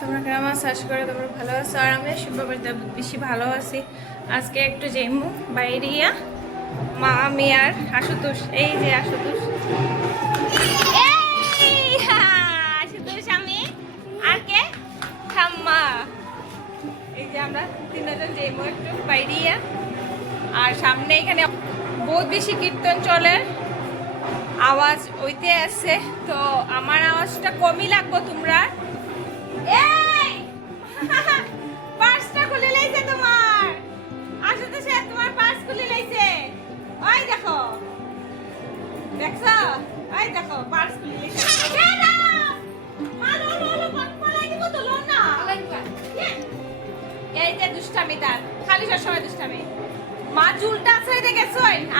তোমরা কেমন আছো? আশা তোমরা ভালো আছো। আর আমরা শুভবার্তা বেশি ভালো আছি। আজকে একটু বাইরিয়া, মা, আমি আর আশুতোষ। এই যে আশুতোষ। আমি। এই যে আমরা একটু আর সামনে এখানে বহুত বেশি কীর্তন চলে। আওয়াজ ওইতে আছে। তো আমার আওয়াজটা কমই লাগবো তোমরা। এই! পার্সটা খুলে লাইছে তোমার। আসো তো সে, তোমার পার্স খুলে লাইছে। ওই দেখো। দেখছ? পার্স খুলে লাইছে। খালি সবসময় দুষ্টামি। মা চুলটা ছেড়ে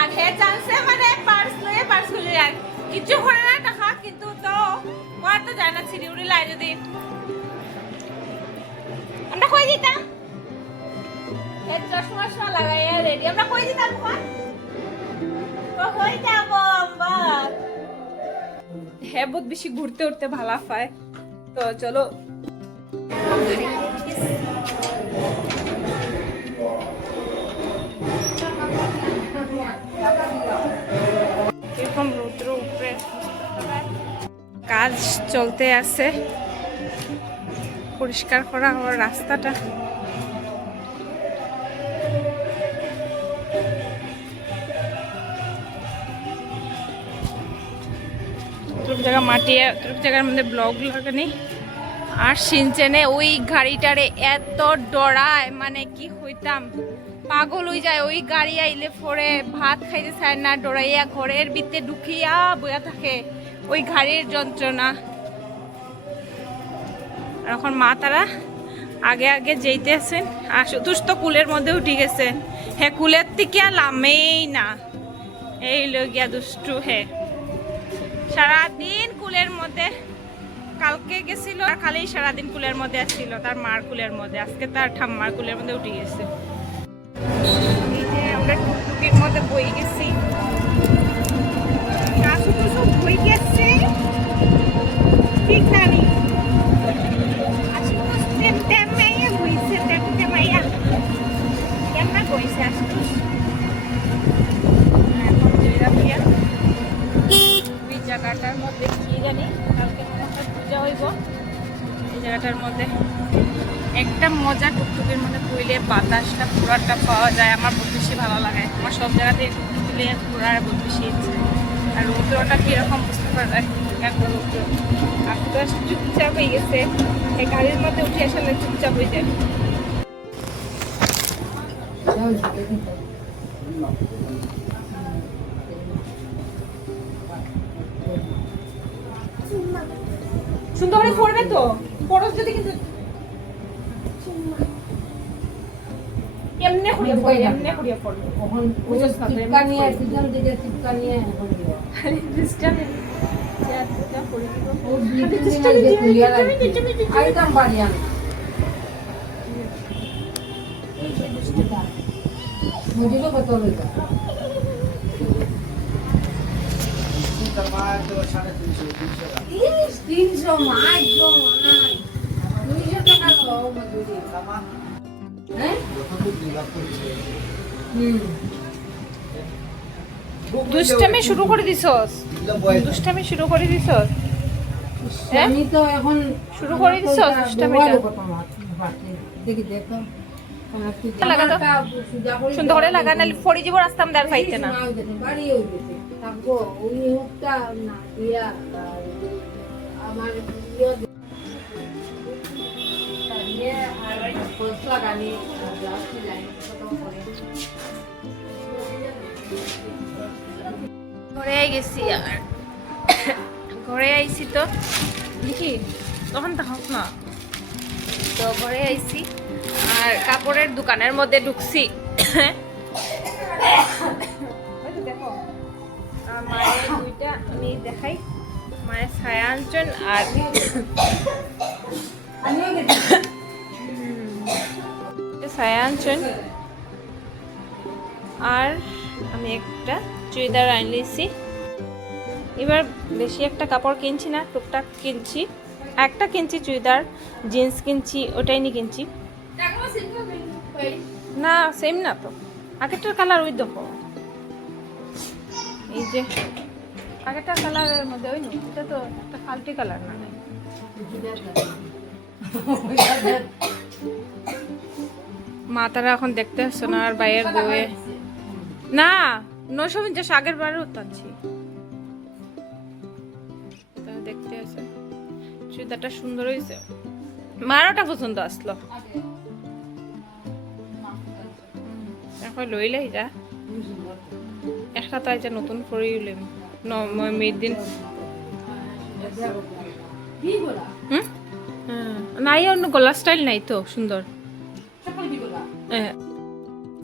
আর হে চান্সে মানে পার্স লয়ে পার্স খুলে রাখ কিছু করে না টাকা, কিন্তু তো কোয়া তো যায় না ছিড়ি উড়ি লাই যদি আমরা কই দিতাম? হে চশমা চশমা লাগাইয়া রেডি। আমরা কই দিতাম তো হই যাব আমরা? হ্যাঁ বহুত বেশি ঘুরতে উঠতে ভালো পায় তো চলো। এরকম উপরে কাজ চলতে আছে। পরিষ্কার করা হওয়ার রাস্তাটা। জায়গা মাটি অতটুক জায়গার মধ্যে ব্লগ লাগানি আর সিনচেনে ওই গাড়িটারে এত ডরায় মানে কি হইতাম। পাগল হয়ে যায়, ওই গাড়ি আইলে পরে ভাত খাইতে চায় না, ডরাইয়া ঘরের ভিতরে ঢুকিয়া বইয়া থাকে। ওই গাড়ির যন্ত্রণা। এখন মা তারা আগে আগে যেইতেছেন আর শুধু কুলের মধ্যে উঠে গেছে। হে, কুলের থেকে আর লামেই না। এই লগিয়া দুষ্টু হে। সারাদিন কুলের মধ্যে কালকে গেছিল আর খালি সারাদিন কুলের মধ্যে আসছিল। তার মার কুলের মধ্যে। আজকে তার ঠাম্মার কুলের মধ্যে উঠে গেছে। আমরা টুকটুকির মধ্যে বই গেছি। তো সব বই গেছে। ঠিক না? একটা মজা টুকটুকির মধ্যে বইলে বাতাসটা, পুরাটা পাওয়া যায়, আমার বহুত বেশি ভালো লাগে। আমার সব জায়গাতে টুকটুকি নিয়ে ঘোরার বহুত বেশি ইচ্ছে। আর রৌদ্রটা কীরকম বুঝতে পারা একবার রৌদ্র আর তো চুপচাপ হয়ে গেছে। এই গাড়ির মধ্যে উঠে আসলে চুপচাপ হয়ে যায় সুন্দর করে পড়বে তো? পরশ যদি কিন্তু এমনি করিয়া পড়বে এমনি করিয়া পড়বে কখন বুঝোস না তো, এমনি টিপকা নিয়ে করে। পিছন থেকে টিপকা নিয়ে এখন দিও। আরে দুষ্টামি যা যা পড়ে দিব ও দুই তিন দিন আগে খুলিয়া রাখছি। আইতাম বাড়ি দুষ্টামি শুরু করে দিছস? দুষ্টামি শুরু করে দিছস? হ্যাঁ? আমি তো এখন শুরু করে দিছো দুষ্টামিটা? দেখি দেখো আমার সুন্দর করে লাগা নাহলে ফড়ি যাব রাস্তা আমাদের পাইতে না। শোনা ঘরে গেছি আর ঘরে আইছি তো। দেখি তখন থাক না। তো ঘরে আইছি আর কাপড়ের দোকানের মধ্যে ঢুকছি। তো দেখো মায়ের দুইটা আমি দেখাই। মায়ের ছায়া আর গেছি। আর আমি একটা চুড়িদার আনলিছি এবার বেশি একটা কাপড় কিনছি না টুকটাক কিনছি। একটা কিনছি চুড়িদার জিন্স কিনছি ওটাই নিয়ে কিনছি। না সেম না তো। আগেরটার কালার ওই দেখো। এই যে আগেরটার কালারের মধ্যে ওই নো এটা তো একটা ফাল্টি কালার না। মা তারা এখন দেখতে আসছো না, আর বাইরের বউয়ে। না নশো পঞ্চাশ আগের টানছি তারা দেখতে আছে চুড়িদারটা সুন্দর হয়েছে। মারোটা পছন্দ আসলো। এখন লইলাই যা একটা তো আইজা নতুন করে উলিম ন মই মেয়ের দিন। নাই, অন্য গলা স্টাইল নাই তো, সুন্দর।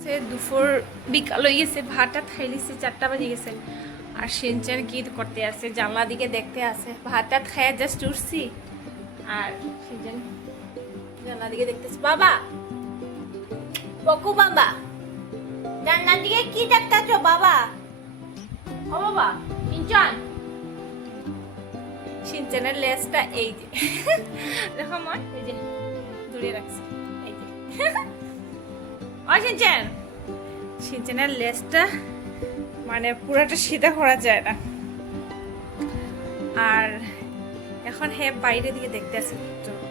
সে দুপুর বিকাল হয়ে গেছে ভাতটা খাই লিছে চারটা বাজে গেছে। আর সিনচান কি করতে আছে জানলা দিকে দেখতে আছে ভাতটা খাইয়া জাস্ট উঠছি আর সিনচান জানলা দিকে দেখতেছে বাবা! বকু বাবা! জানলা দিকে কি দেখতেছো বাবা? ও বাবা সিনচান! সিনচানের লেজটা এই যে। দেখো মন এই যে দূরে রাখছি। এই যে ও সিনচান লেজটা মানে পুরাটা সিধা করা যায় না। আর এখন হে বাইরে দিকে দেখতে আসে।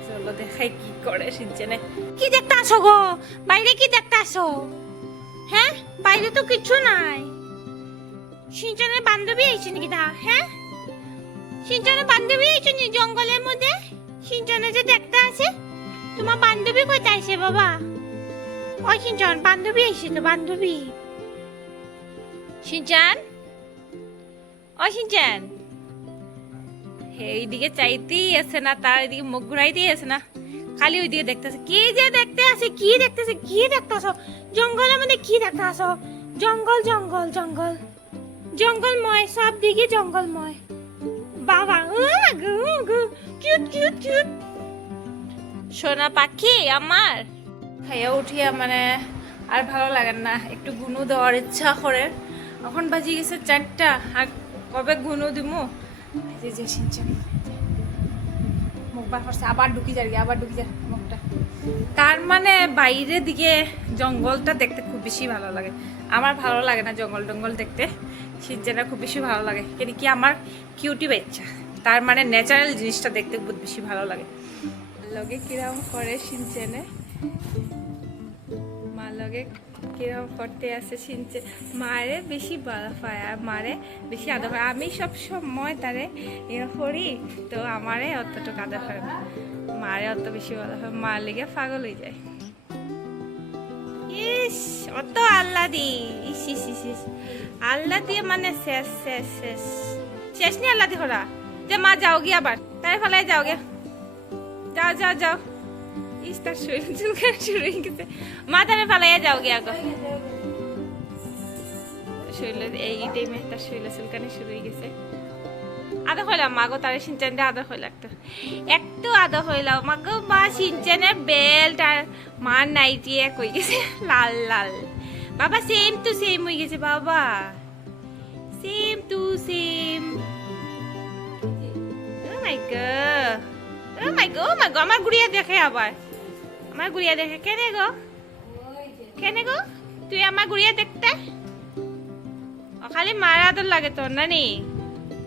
চলো দেখাই কি করে সিনচানে। কি দেখতে আসো গো? বাইরে কি দেখতে আসো? হ্যাঁ? বাইরে তো কিছু নাই। সিনচানের বান্ধবী আইছে নাকি দা হ্যাঁ? সিনচানের বান্ধবী আইছে জঙ্গলের মধ্যে? সিনচানে যে দেখতে আছে তোমার বান্ধবী কোথায় আছে বাবা? ওই সিনচান বান্ধবী আইছে তো, বান্ধবী। সিনচান? ও সিনচান এইদিকে চাইতেই আছে না, তার এদিকে মুখ ঘুরাইতেই আছে না। খালি ওইদিকে দেখতেছে। কি যে দেখতে আছে, কি দেখতেছে, কি দেখতেছো? জঙ্গলের মধ্যে কি দেখতে আসো জঙ্গল জঙ্গল জঙ্গল। জঙ্গলময় সব দিকে জঙ্গলময়। বাবা কিউট কিউট কিউট। সোনা পাখি, আমার। খাইয়া উঠিয়া মানে আর ভালো লাগে না। একটু গুনু দেওয়ার ইচ্ছা করে। এখন বাজি গেছে চারটা। আর কবে গুনু দিমু? যে যে সিনচান মুখ করছে, আবার ঢুকি যার আবার ঢুকি যার মুখটা। তার মানে বাইরের দিকে জঙ্গলটা দেখতে খুব বেশি ভালো লাগে। আমার ভালো লাগে না জঙ্গল টঙ্গল দেখতে। সিনচানা খুব বেশি ভালো লাগে। কেন কি আমার কিউটি বাচ্চা। তার মানে ন্যাচারাল জিনিসটা দেখতে বহুত বেশি ভালো লাগে। লগে কিরম করে সিনচেনে? মা লগে কিরম করতে আছে সিনচে? মারে বেশি বলা পায় আর মারে বেশি আদর করে আমি সব সময় তারে ইয়ে করি, তো আমারে অতটুকু আদর করে না। মারে অত বেশি বলা হয়, মার লেগে পাগল হয়ে যায়। ইস, অত আল্লাহ দি ইস ইস ইস ইস। আল্লাহ দিয়ে মানে শেষ শেষ শেষ। শেষ নি আল্লাহ দি হরা যে মা যাও গিয়ে আবার। তাই ফেলাই যাও যাও যাও যাও। ইস, তার শরীর চুলকানি শুরু হয়ে গেছে। মাথারে ফেলাইয়া যাও গিয়ে আগো শরীরের এই টাইমে তার শরীরে চুলকানি শুরু হয়ে গেছে। আদা হইলাম মাগো তারে সিনচানটা আদা হইল একটু। একটু আদা হইলাম মাগো মা, সিনচানের বেল্ট আর মার নাইটিয়ে কই গেছে। লাল লাল। বাবা সেম টু সেম হয়ে গেছে, বাবা। Same to same Oh my god. Oh my god my god আমার গুড়িয়া দেখে আবার আমার গুড়িয়া দেখে। কেনে গো? কেনে গো? তুই আমার গুড়িয়া দেখতে? ও খালি মারা আদর লাগে তোর নানি।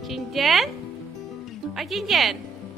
চিনচেন ও চিনচেন